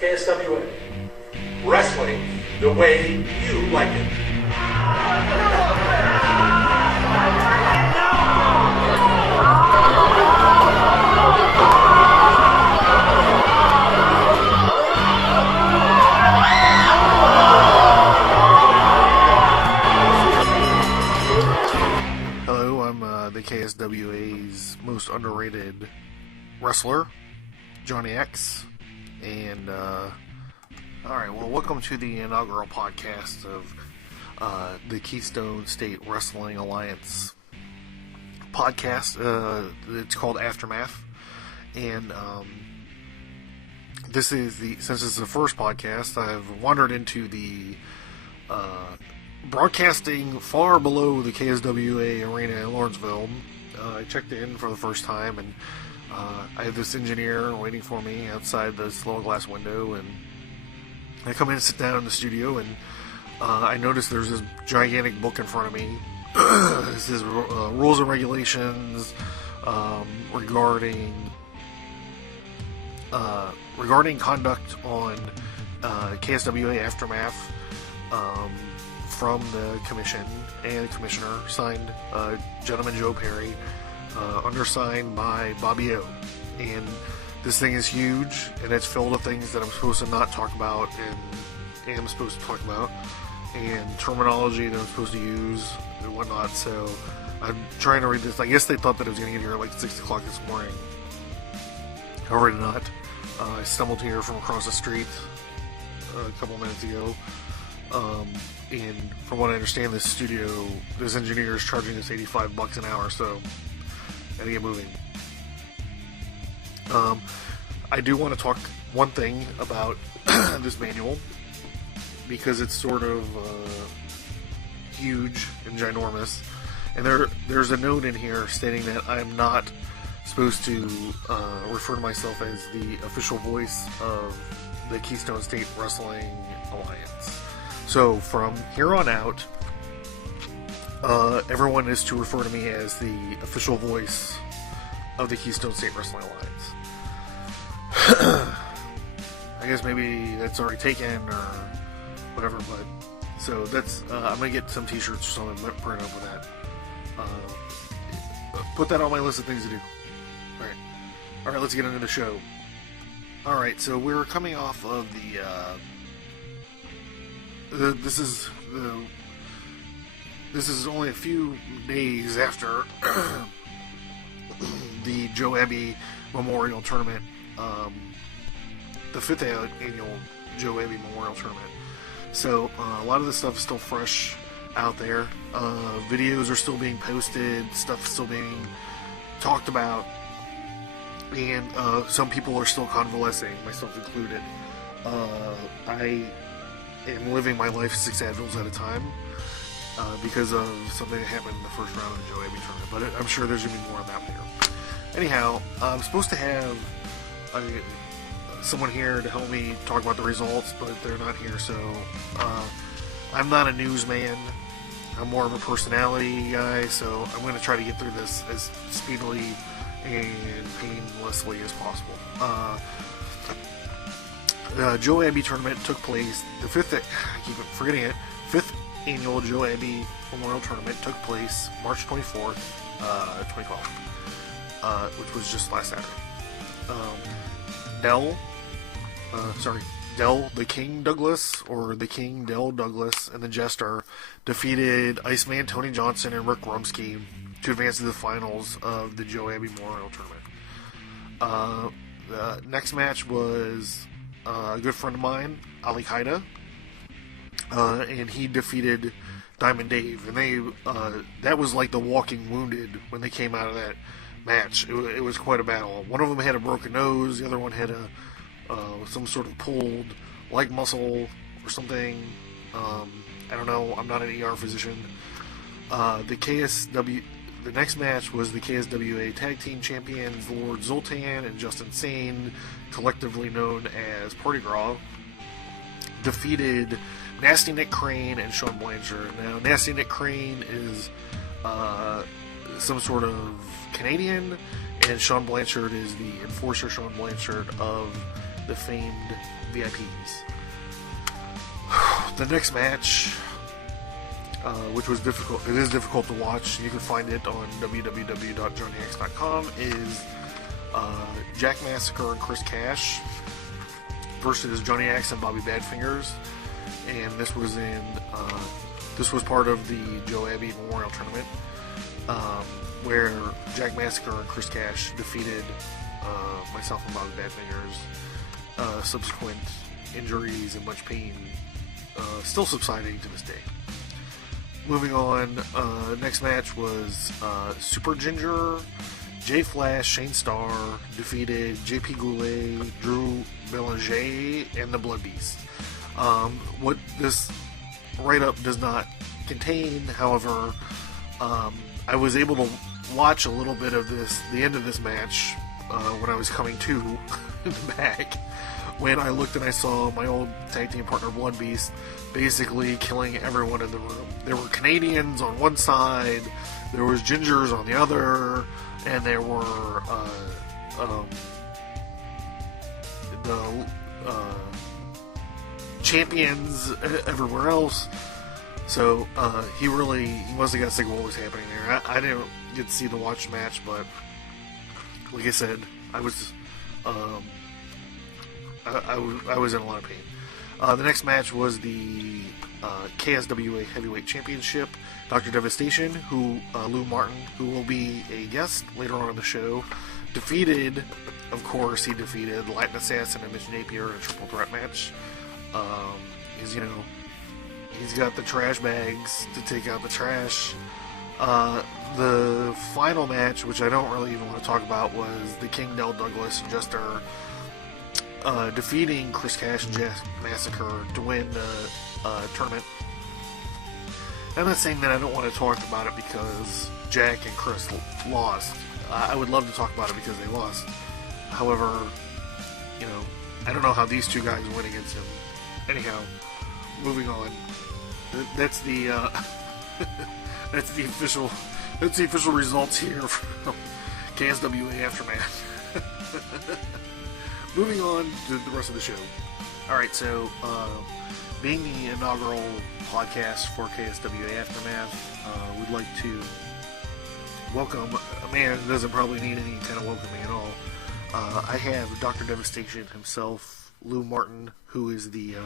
KSWA. Wrestling the way you like it. Hello, I'm the KSWA's most underrated wrestler, Jonny Axx, and alright, well, welcome to the inaugural podcast of the Keystone State Wrestling Alliance podcast. It's called Aftermath, and since it's the first podcast, I've wandered into the broadcasting far below the KSWA arena in Lawrenceville. I checked in for the first time, and I have this engineer waiting for me outside this little glass window, and I come in and sit down in the studio, and I notice there's this gigantic book in front of me. This is rules and regulations regarding conduct on KSWA Aftermath from the commission and the commissioner, signed Gentleman Joe Perry, undersigned by Bobby O. And this thing is huge, and it's filled with things that I'm supposed to not talk about and am supposed to talk about, and terminology that I'm supposed to use and whatnot. So I'm trying to read this. I guess they thought that I was going to get here at like 6 o'clock this morning. However, not. I stumbled here from across the street a couple minutes ago. And from what I understand, this engineer is charging us $85 an hour, so I gotta get moving. I do want to talk one thing about this manual, because it's sort of huge and ginormous, and there's a note in here stating that I'm not supposed to refer to myself as the official voice of the Keystone State Wrestling Alliance. So from here on out, everyone is to refer to me as the official voice of the Keystone State Wrestling Alliance. I guess maybe that's already taken or whatever, but so that's I'm gonna get some t-shirts or something printed up with that. Put that on my list of things to do. Alright, let's get into the show. Alright, so we're coming off of this is only a few days after the Joe Abbey Memorial Tournament, the 5th annual Joe Abbey Memorial Tournament. So a lot of this stuff is still fresh out there. Videos are still being posted, stuff is still being talked about, and some people are still convalescing, myself included. I am living my life 6 Advils at a time because of something that happened in the first round of the Joe Abbey tournament, but I'm sure there's going to be more on that later. Anyhow, I'm supposed to have someone here to help me talk about the results, but they're not here, so I'm not a newsman. I'm more of a personality guy, so I'm going to try to get through this as speedily and painlessly as possible. The Joe Abbey tournament took place, the 5th, I keep forgetting it, 5th annual Joe Abbey Memorial Tournament took place March 24th, 2012, which was just last Saturday. Del the King Douglas, or the King Del Douglas, and the Jester defeated Iceman Tony Johnson and Rick Rumsky to advance to the finals of the Joe Abbey Memorial Tournament. The next match was a good friend of mine, Ali Qaeda, and he defeated Diamond Dave, and that was like the Walking Wounded when they came out of that match. It was quite a battle. One of them had a broken nose, the other one had some sort of pulled leg muscle or something. I don't know, I'm not an ER physician. The next match was the KSWA Tag Team Champions Lord Zoltan and Justin Sane, collectively known as Party Gras, defeated Nasty Nick Crane and Sean Blanchard. Now, Nasty Nick Crane is some sort of Canadian, and Sean Blanchard is the enforcer Sean Blanchard of the famed VIPs. The next match, which was difficult, it is difficult to watch, you can find it on www.jonnyx.com, is Jack Massacre and Chris Cash versus Jonny Axx and Bobby Badfingers, and this was part of the Joe Abbey Memorial Tournament, where Jack Massacre and Chris Cash defeated myself and Bobby Badfingers. Subsequent injuries and much pain still subsiding to this day. Moving on, next match was Super Ginger, Jay Flash, Shane Starr defeated JP Goulet, Drew Belanger, and the Blood Beast. What this write-up does not contain, however, I was able to watch a little bit of the end of this match when I was coming to in the back, when I looked and I saw my old tag team partner Blood Beast basically killing everyone in the room. There were Canadians on one side, there was Gingers on the other, and there were the champions everywhere else. So he must have got sick of what was happening there. I didn't get to see the watch match, but like I said, I was I was in a lot of pain. The next match was the KSWA Heavyweight Championship. Dr. Devastation, Lou Martin, who will be a guest later on in the show, defeated Latin Assassin and Mitch Napier in a triple threat match. He's got the trash bags to take out the trash. The final match, which I don't really even want to talk about, was the King Del Douglas and Jester defeating Chris Cash and Jack Massacre to win the tournament. I'm not saying that I don't want to talk about it because Jack and Chris lost. I would love to talk about it because they lost. However, I don't know how these two guys went against him. Anyhow, moving on. That's the that's the official results here from KSWA Aftermath. Moving on to the rest of the show. Alright, so being the inaugural podcast for KSWA Aftermath, we'd like to welcome a man who doesn't probably need any kind of welcoming at all. I have Dr. Devastation himself, Lou Martin, who is the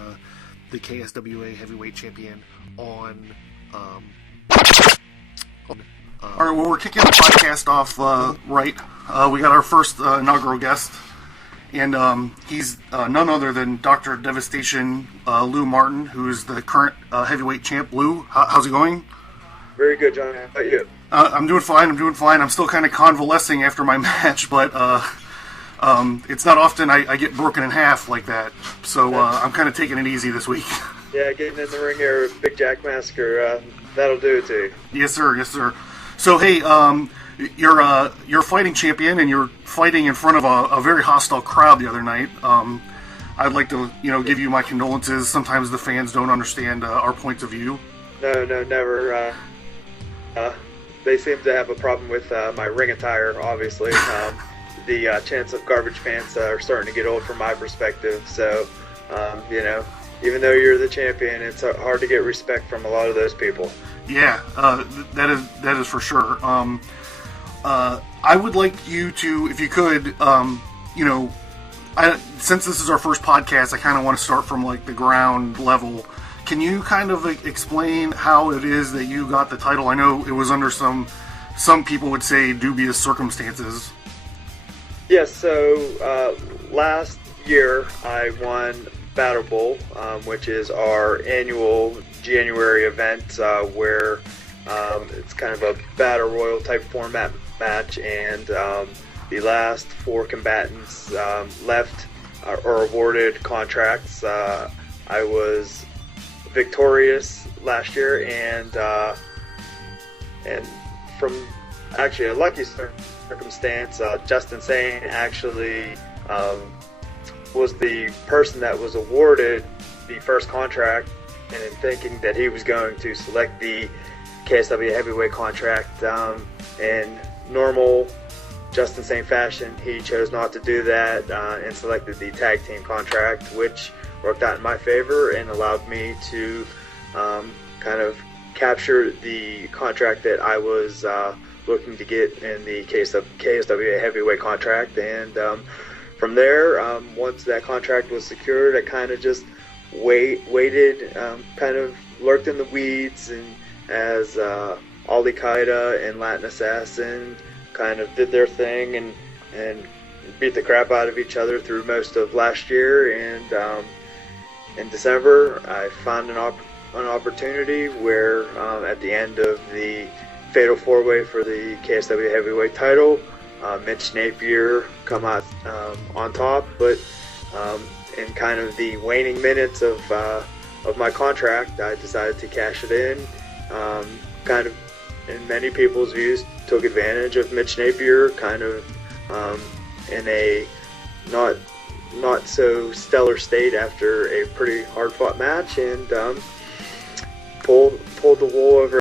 KSWA Heavyweight Champion on... Alright, well, we're kicking the podcast off right. We got our first inaugural guest, and he's none other than Dr. Devastation, Lou Martin, who is the current heavyweight champ. Lou, how's it going? Very good, John. How about you? I'm doing fine. I'm still kind of convalescing after my match, but it's not often I get broken in half like that, so I'm kind of taking it easy this week. Yeah, getting in the ring here with Big Jack Massacre, that'll do it to you. Yes, sir. Yes, sir. So, hey, you're fighting champion, and you're fighting in front of a very hostile crowd the other night. I'd like to, give you my condolences. Sometimes the fans don't understand our points of view. No, never. They seem to have a problem with my ring attire, obviously. The chance of garbage pants are starting to get old from my perspective. So, even though you're the champion, it's hard to get respect from a lot of those people. Yeah, that is for sure. I would like you to, if you could, since this is our first podcast, I kind of want to start from like the ground level. Can you kind of explain how it is that you got the title? I know it was under some people would say dubious circumstances. Yes, so last year I won Battle Bowl, which is our annual January event where it's kind of a battle royal type format match, and the last four combatants left or awarded contracts. I was victorious last year, and from actually a lucky circumstance, Justin Sane actually was the person that was awarded the first contract, and in thinking that he was going to select the KSWA heavyweight contract in normal just in same fashion, he chose not to do that and selected the tag team contract, which worked out in my favor and allowed me to kind of capture the contract that I was looking to get in the KSWA Heavyweight contract. And from there, once that contract was secured, I kind of just waited, kind of lurked in the weeds, and as Ali Qaeda and Latin Assassin kind of did their thing and beat the crap out of each other through most of last year. And in December, I found an opportunity where at the end of the Fatal 4-Way for the KSWA Heavyweight title, Mitch Napier come out on top, but in kind of the waning minutes of my contract, I decided to cash it in. Kind of, in many people's views, took advantage of Mitch Napier, kind of in a not so stellar state after a pretty hard fought match, and pulled the wool over